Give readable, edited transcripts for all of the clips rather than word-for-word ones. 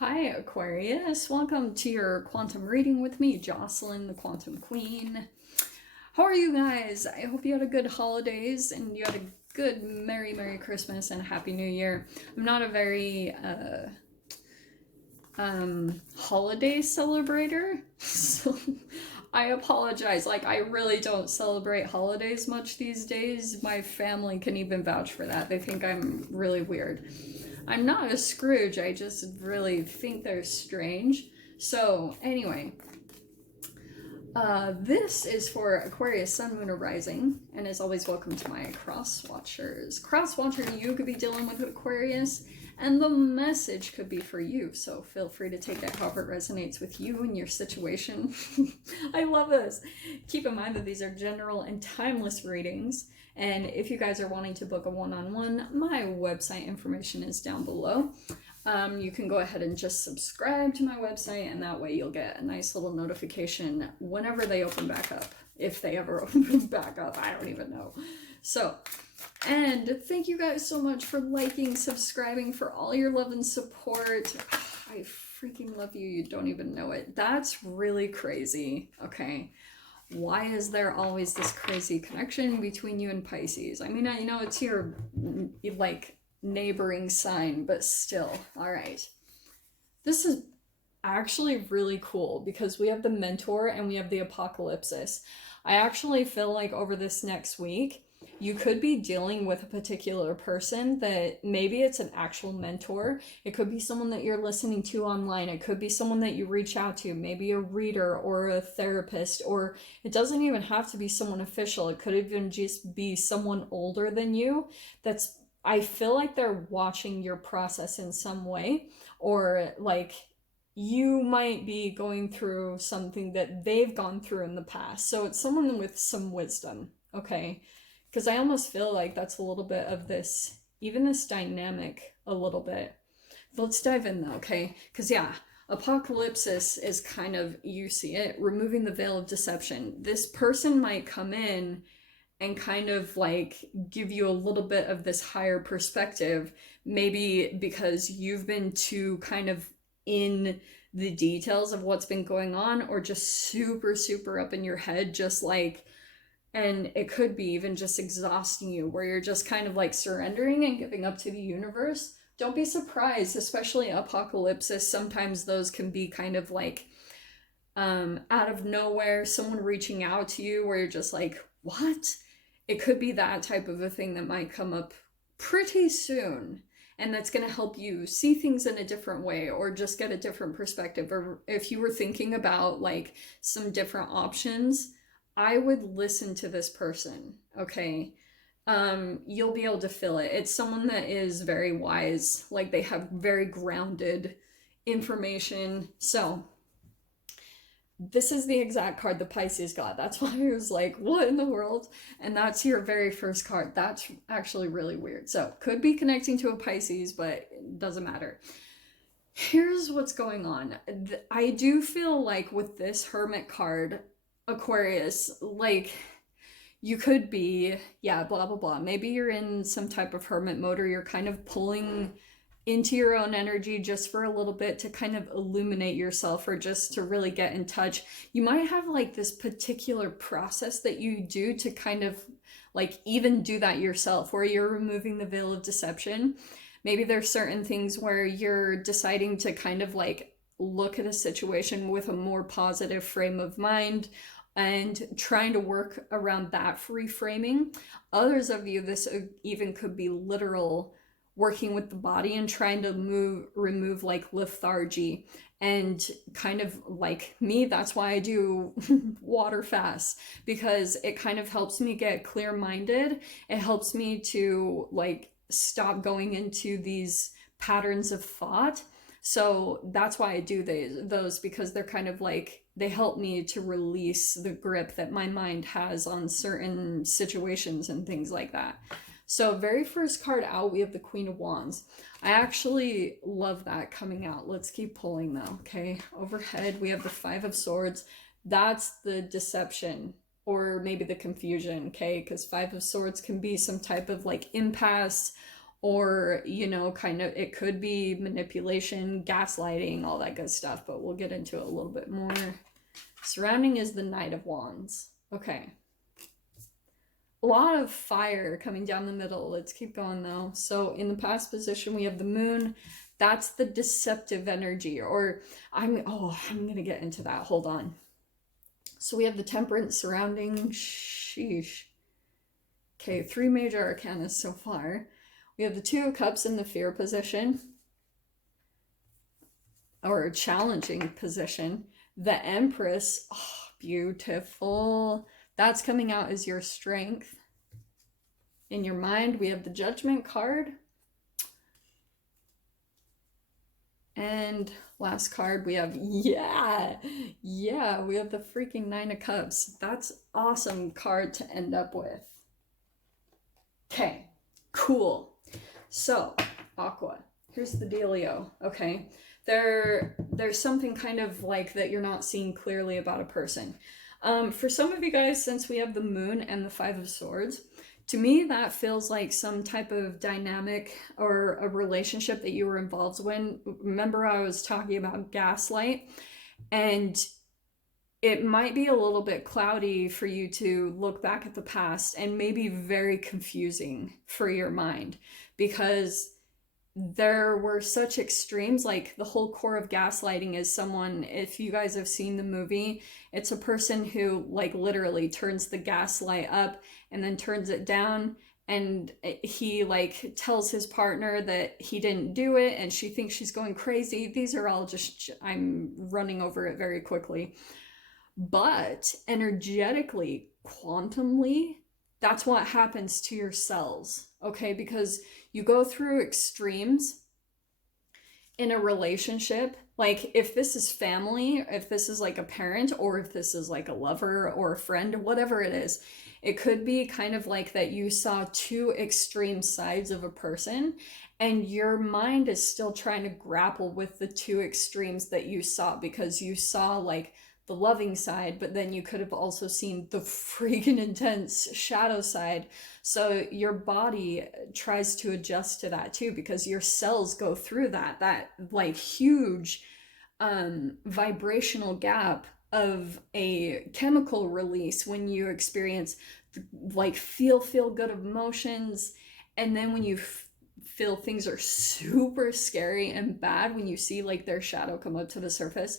Hi, Aquarius. Welcome to your quantum reading with me, Jocelyn, the Quantum Queen. How are you guys? I hope you had a good holidays and you had a good Merry Christmas and Happy New Year. I'm not a very holiday celebrator, so I apologize. Like, I really don't celebrate holidays much these days. My family can even vouch for that. They think I'm really weird. I'm not a Scrooge, I just really think they're strange. So, anyway, this is for Aquarius, Sun, Moon, or Rising, and as always, welcome to my cross watchers. Cross watcher, you could be dealing with Aquarius, and the message could be for you, so feel free to take that however it resonates with you and your situation. I love this. Keep in mind that these are general and timeless readings, and if you guys are wanting to book a one-on-one, my website information is down below. You can go ahead and just subscribe to my website, and that way you'll get a nice little notification whenever they open back up. If they ever open back up, I don't even know. So, and thank you guys so much for liking, subscribing, for all your love and support. I freaking love you. You don't even know it. That's really crazy. Okay. Why is there always this crazy connection between you and Pisces? I mean, I know it's your, like, neighboring sign, but still. All right. This is actually really cool because we have the Mentor and we have the Apocalypsis. I actually feel like over this next week, you could be dealing with a particular person that maybe it's an actual mentor. It could be someone that you're listening to online. It could be someone that you reach out to, maybe a reader or a therapist, or it doesn't even have to be someone official. It could even just be someone older than you that's, I feel like they're watching your process in some way, or like you might be going through something that they've gone through in the past. So it's someone with some wisdom, okay? Because I almost feel like that's a little bit of this, even this dynamic a little bit. Let's dive in though, okay? Because yeah, Apocalypsis is kind of, you see it, removing the veil of deception. This person might come in and kind of like give you a little bit of this higher perspective, maybe because you've been too kind of in the details of what's been going on, or just super up in your head, just like, and it could be even just exhausting you, where you're just kind of like surrendering and giving up to the universe. Don't be surprised, especially Apocalypsis. Sometimes those can be kind of like out of nowhere, someone reaching out to you where you're just like, what? It could be that type of a thing that might come up pretty soon. And that's going to help you see things in a different way, or just get a different perspective. Or if you were thinking about like some different options, I would listen to this person, okay? You'll be able to feel it. It's someone that is very wise, like they have very grounded information. So this is the exact card the Pisces got. That's why I was like, what in the world? And that's your very first card. That's actually really weird. So could be connecting to a Pisces, but it doesn't matter. Here's what's going on. I do feel like with this Hermit card, Aquarius, like you could be, yeah, blah, blah, blah. Maybe you're in some type of hermit mode, or you're kind of pulling into your own energy just for a little bit to kind of illuminate yourself, or just to really get in touch. You might have like this particular process that you do to kind of like even do that yourself, where you're removing the veil of deception. Maybe there's certain things where you're deciding to kind of like look at a situation with a more positive frame of mind and trying to work around that reframing. Others of you, this even could be literal working with the body and trying to remove like lethargy, and kind of like me, that's why I do water fasts, because it kind of helps me get clear-minded. It helps me to like stop going into these patterns of thought. So that's why I do those, because they're kind of like, they help me to release the grip that my mind has on certain situations and things like that. So very first card out, we have the Queen of Wands. I actually love that coming out. Let's keep pulling though, okay? Overhead, we have the Five of Swords. That's the deception, or maybe the confusion, okay? Because Five of Swords can be some type of like impasse, or, you know, kind of, it could be manipulation, gaslighting, all that good stuff, but we'll get into it a little bit more. Surrounding is the Knight of Wands. Okay. A lot of fire coming down the middle. Let's keep going though. So in the past position, we have the moon. That's the deceptive energy, or I'm gonna get into that. Hold on. So we have the Temperance surrounding. Sheesh. Okay, 3 major arcana so far. We have the Two of Cups in the fear position, or a challenging position. The Empress, oh, beautiful. That's coming out as your strength. In your mind, we have the Judgment card. And last card, we have, we have the freaking 9 of Cups. That's awesome card to end up with. Okay, cool. So, Aqua, here's the dealio, okay? There's something kind of like that you're not seeing clearly about a person. For some of you guys, since we have the moon and the 5 of Swords, to me that feels like some type of dynamic or a relationship that you were involved in. Remember I was talking about gaslight, and it might be a little bit cloudy for you to look back at the past, and maybe very confusing for your mind, because there were such extremes. Like the whole core of gaslighting is someone, if you guys have seen the movie, it's a person who like literally turns the gaslight up and then turns it down, and he like tells his partner that he didn't do it, and she thinks she's going crazy. These are all just, I'm running over it very quickly. But energetically, quantumly, that's what happens to your cells, okay? Because you go through extremes in a relationship. Like if this is family, if this is like a parent, or if this is like a lover or a friend, whatever it is, it could be kind of like that you saw 2 extreme sides of a person, and your mind is still trying to grapple with the 2 extremes that you saw, because you saw like the loving side, but then you could have also seen the freaking intense shadow side. So your body tries to adjust to that too, because your cells go through that like huge vibrational gap of a chemical release when you experience like feel good emotions, and then when you feel things are super scary and bad, when you see like their shadow come up to the surface.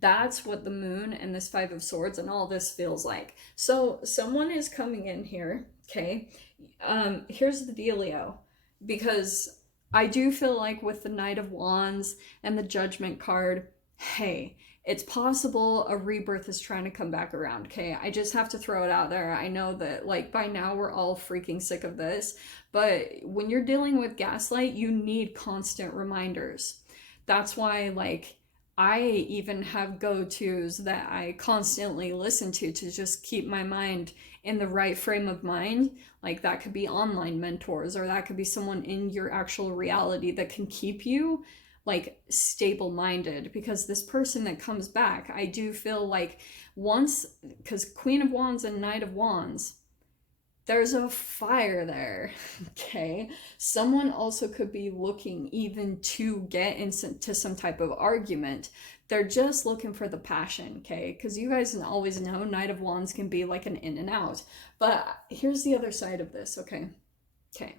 That's what the moon and this 5 of Swords and all this feels like. So someone is coming in here, okay? Here's the dealio, because I do feel like with the Knight of Wands and the Judgment card, hey, it's possible a rebirth is trying to come back around, okay? I just have to throw it out there. I know that like by now we're all freaking sick of this, but when you're dealing with gaslight, you need constant reminders. That's why like I even have go-tos that I constantly listen to just keep my mind in the right frame of mind. Like that could be online mentors, or that could be someone in your actual reality that can keep you like stable-minded, because this person that comes back, I do feel like once, because Queen of Wands and Knight of Wands, there's a fire there, okay? Someone also could be looking even to get into some type of argument. They're just looking for the passion, okay? Because you guys always know Knight of Wands can be like an in and out. But here's the other side of this, okay? Okay.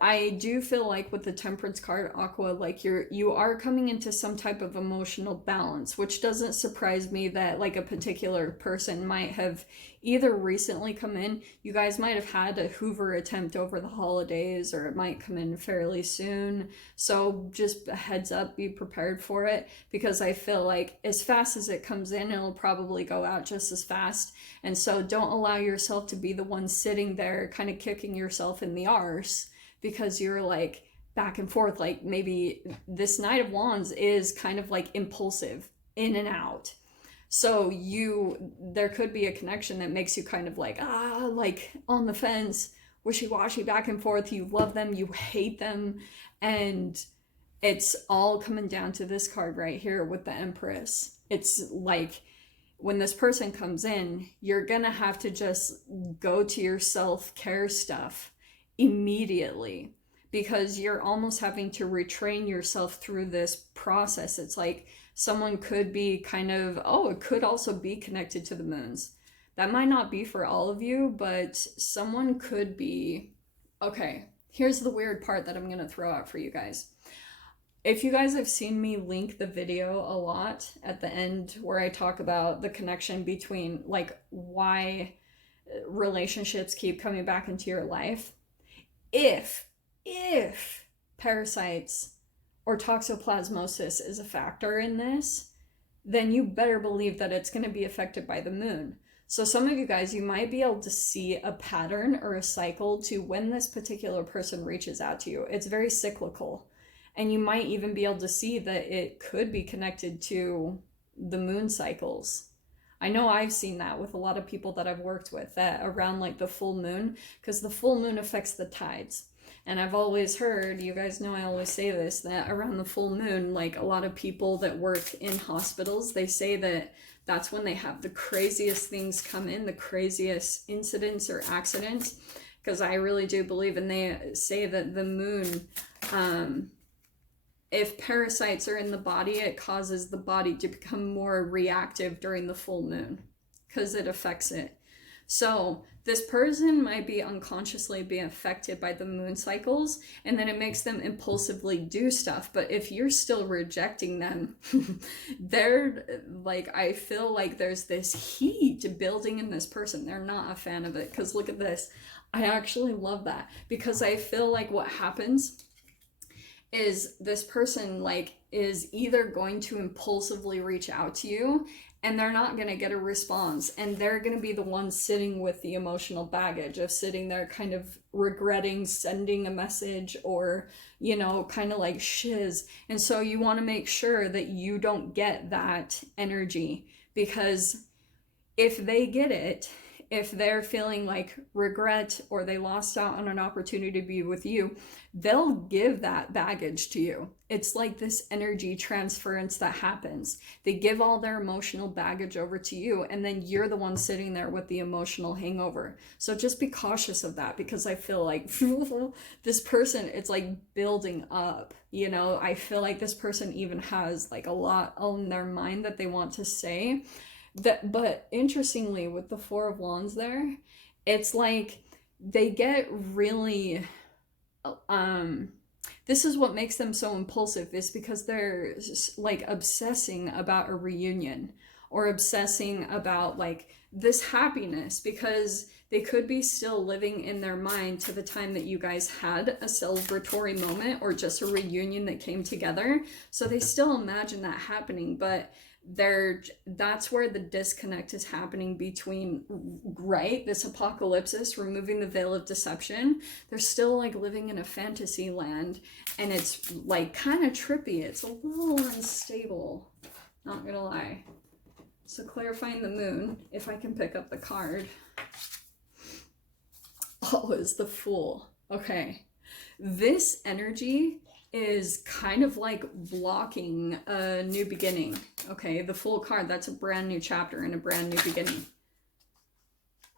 I do feel like with the Temperance card, Aqua, like you are coming into some type of emotional balance, which doesn't surprise me that like a particular person might have either recently come in, you guys might have had a Hoover attempt over the holidays, or it might come in fairly soon. So just a heads up, be prepared for it, because I feel like as fast as it comes in, it'll probably go out just as fast. And so don't allow yourself to be the one sitting there kind of kicking yourself in the arse, because you're like back and forth. Like maybe this Knight of Wands is kind of like impulsive, in and out. So there could be a connection that makes you kind of like, like on the fence, wishy-washy, back and forth. You love them, you hate them. And it's all coming down to this card right here with the Empress. It's like when this person comes in, you're gonna have to just go to your self-care stuff immediately, because you're almost having to retrain yourself through this process. It's like someone could be kind of, oh, it could also be connected to the moons. That might not be for all of you, but someone could be. Okay, here's the weird part that I'm going to throw out for you guys. If you guys have seen me link the video a lot at the end where I talk about the connection between like why relationships keep coming back into your life, if parasites or toxoplasmosis is a factor in this, then you better believe that it's going to be affected by the moon. So some of you guys, you might be able to see a pattern or a cycle to when this particular person reaches out to you. It's very cyclical. And you might even be able to see that it could be connected to the moon cycles. I know I've seen that with a lot of people that I've worked with, that around like the full moon, because the full moon affects the tides. And I've always heard, you guys know I always say this, that around the full moon, like a lot of people that work in hospitals, they say that that's when they have the craziest things come in, the craziest incidents or accidents, because I really do believe, and they say that the moon, if parasites are in the body, it causes the body to become more reactive during the full moon because it affects it. So this person might be unconsciously being affected by the moon cycles, and then it makes them impulsively do stuff. But if you're still rejecting them, they're like, I feel like there's this heat building in this person. They're not a fan of it, because look at this. I actually love that, because I feel like what happens is this person like is either going to impulsively reach out to you and they're not going to get a response, and they're going to be the one sitting with the emotional baggage of sitting there kind of regretting sending a message, or you know, kind of like shiz. And so you want to make sure that you don't get that energy, because if they get it, if they're feeling like regret or they lost out on an opportunity to be with you, they'll give that baggage to you. It's like this energy transference that happens. They give all their emotional baggage over to you, and then you're the one sitting there with the emotional hangover. So just be cautious of that, because I feel like this person, it's like building up, you know. I feel like this person even has like a lot on their mind that they want to say. That, but interestingly, with the Four of Wands there, it's like they get really this is what makes them so impulsive, is because they're like obsessing about a reunion, or obsessing about like this happiness, because they could be still living in their mind to the time that you guys had a celebratory moment or just a reunion that came together. So they still imagine that happening, but that's where the disconnect is happening between, right, this apocalypse, removing the veil of deception. They're still like living in a fantasy land, and it's like kind of trippy. It's a little unstable, not gonna lie. So clarifying the moon, if I can pick up the card. Oh, it's the Fool. Okay, this energy is kind of like blocking a new beginning. Okay, the Fool card, that's a brand new chapter and a brand new beginning.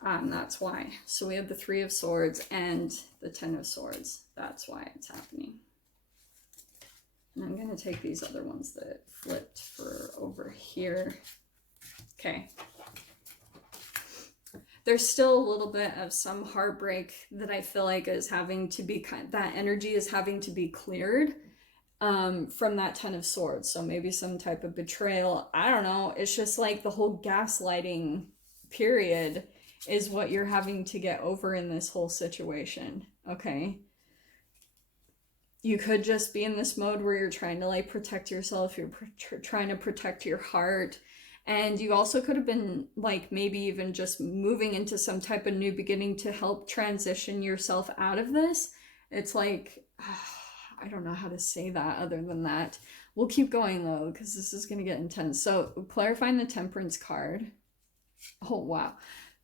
That's why. So we have the Three of Swords and the Ten of Swords. That's why it's happening. And I'm going to take these other ones that flipped for over here. Okay. There's still a little bit of some heartbreak that I feel like is having to be, that energy is having to be cleared from that Ten of Swords. So maybe some type of betrayal. I don't know. It's just like the whole gaslighting period is what you're having to get over in this whole situation. Okay. You could just be in this mode where you're trying to like protect yourself. You're trying to protect your heart. And you also could have been like maybe even just moving into some type of new beginning to help transition yourself out of this. It's like, I don't know how to say that other than that. We'll keep going though, because this is going to get intense. So clarifying the Temperance card. Oh, wow.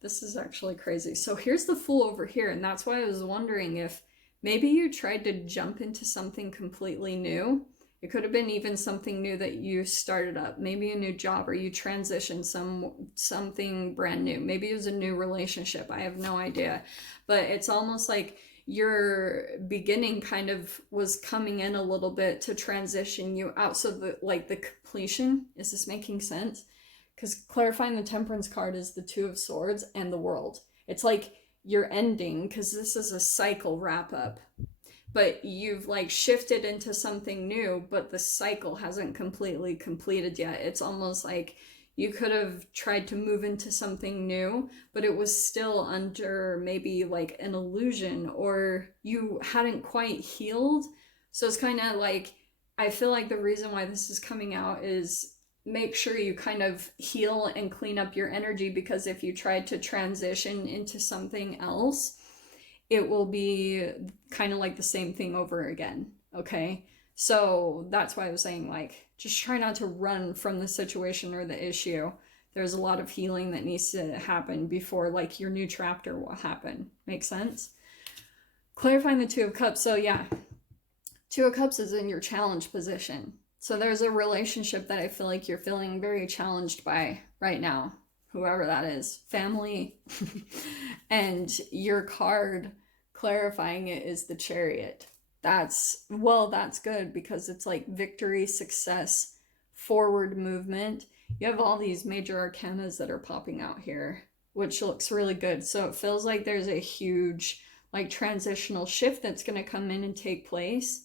This is actually crazy. So here's the Fool over here. And that's why I was wondering if maybe you tried to jump into something completely new. It could have been even something new that you started up, maybe a new job, or you transitioned something brand new. Maybe it was a new relationship. I have no idea. But it's almost like your beginning kind of was coming in a little bit to transition you out. So the completion, is this making sense? Because clarifying the Temperance card is the Two of Swords and the World. It's like you're ending, because this is a cycle wrap up, but you've like shifted into something new, but the cycle hasn't completely completed yet. It's almost like you could have tried to move into something new, but it was still under maybe like an illusion, or you hadn't quite healed. So it's kind of like, I feel like the reason why this is coming out is make sure you kind of heal and clean up your energy, because if you tried to transition into something else, it will be kind of like the same thing over again, okay? So that's why I was saying, like, just try not to run from the situation or the issue. There's a lot of healing that needs to happen before, like, your new chapter will happen. Make sense? Clarifying the Two of Cups. So yeah, Two of Cups is in your challenge position. So there's a relationship that I feel like you're feeling very challenged by right now, whoever that is, family. And your card clarifying it is the Chariot. That's good, because it's like victory, success, forward movement. You have all these major arcanas that are popping out here, which looks really good. So it feels like there's a huge like transitional shift that's going to come in and take place.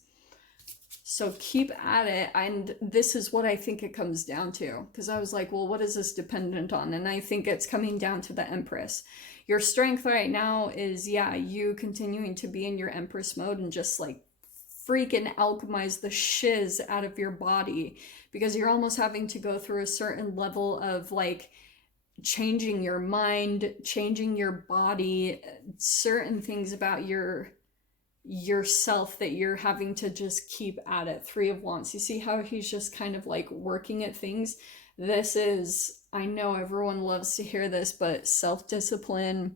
So keep at it. And this is what I think it comes down to, because I was like, well, what is this dependent on? And I think it's coming down to the Empress. Your strength right now is, yeah, you continuing to be in your Empress mode and just like freaking alchemize the shiz out of your body, because you're almost having to go through a certain level of like changing your mind, changing your body, certain things about yourself that you're having to just keep at it. Three of Wands. You see how he's just kind of like working at things? This is, I know everyone loves to hear this, but self-discipline,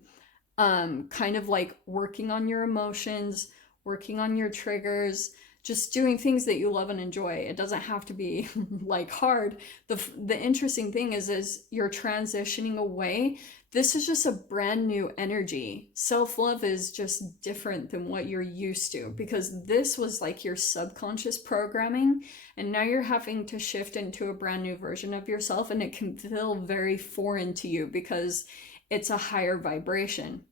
kind of like working on your emotions, working on your triggers, just doing things that you love and enjoy. It doesn't have to be like hard. The interesting thing is you're transitioning away. This is just a brand new energy. Self-love is just different than what you're used to, because this was like your subconscious programming, and now you're having to shift into a brand new version of yourself, and it can feel very foreign to you because it's a higher vibration,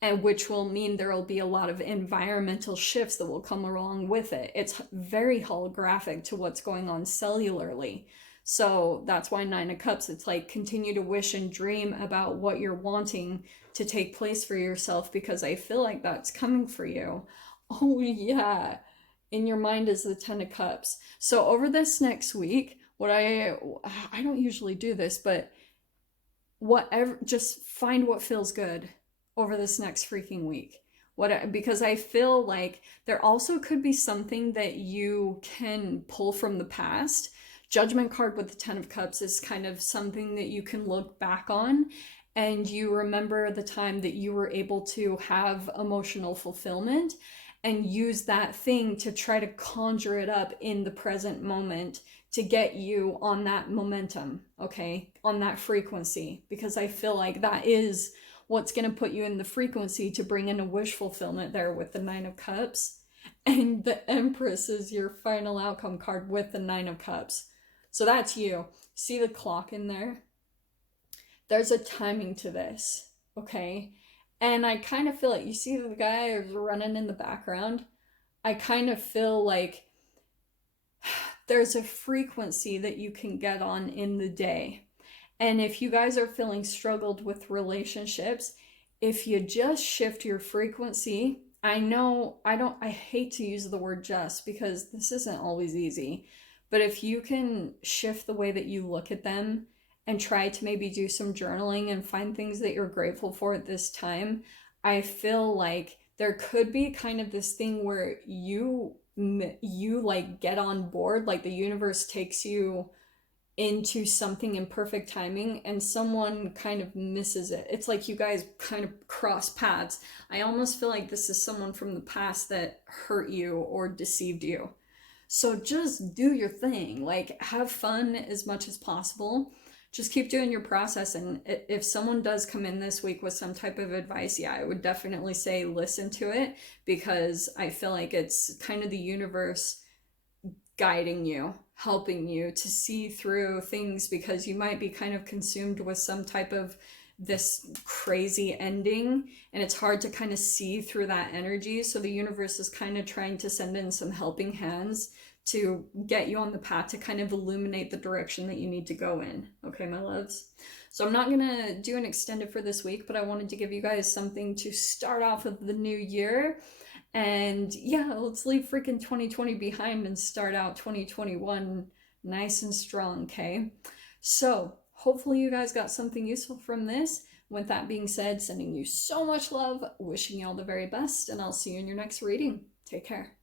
and which will mean there will be a lot of environmental shifts that will come along with it. It's very holographic to what's going on cellularly. So that's why Nine of Cups, it's like continue to wish and dream about what you're wanting to take place for yourself, because I feel like that's coming for you. Oh yeah, in your mind is the Ten of Cups. So over this next week, what I don't usually do this, but whatever, just find what feels good over this next freaking week. Because I feel like there also could be something that you can pull from the past. Judgment card with the Ten of Cups is kind of something that you can look back on, and you remember the time that you were able to have emotional fulfillment and use that thing to try to conjure it up in the present moment to get you on that momentum, okay? On that frequency, because I feel like that is what's going to put you in the frequency to bring in a wish fulfillment there with the Nine of Cups. And the Empress is your final outcome card with the Nine of Cups. So that's you. See the clock in there? There's a timing to this, okay? And I kind of feel like, you see the guy who's running in the background? I kind of feel like there's a frequency that you can get on in the day. And if you guys are feeling struggled with relationships, if you just shift your frequency, I hate to use the word just, because this isn't always easy, but if you can shift the way that you look at them and try to maybe do some journaling and find things that you're grateful for at this time, I feel like there could be kind of this thing where you like get on board, like the universe takes you into something in perfect timing and someone kind of misses it. It's like you guys kind of cross paths. I almost feel like this is someone from the past that hurt you or deceived you. So just do your thing, like have fun as much as possible. just keep doing your process. And if someone does come in this week with some type of advice, yeah, I would definitely say listen to it, because I feel like it's kind of the universe guiding you, helping you to see through things, because you might be kind of consumed with some type of this crazy ending, and it's hard to kind of see through that energy. So the universe is kind of trying to send in some helping hands to get you on the path to kind of illuminate the direction that you need to go in. Okay, my loves? So I'm not gonna do an extended for this week, but I wanted to give you guys something to start off with the new year. And yeah, let's leave freaking 2020 behind and start out 2021 nice and strong, okay? So hopefully you guys got something useful from this. With that being said, sending you so much love, wishing you all the very best, and I'll see you in your next reading. Take care.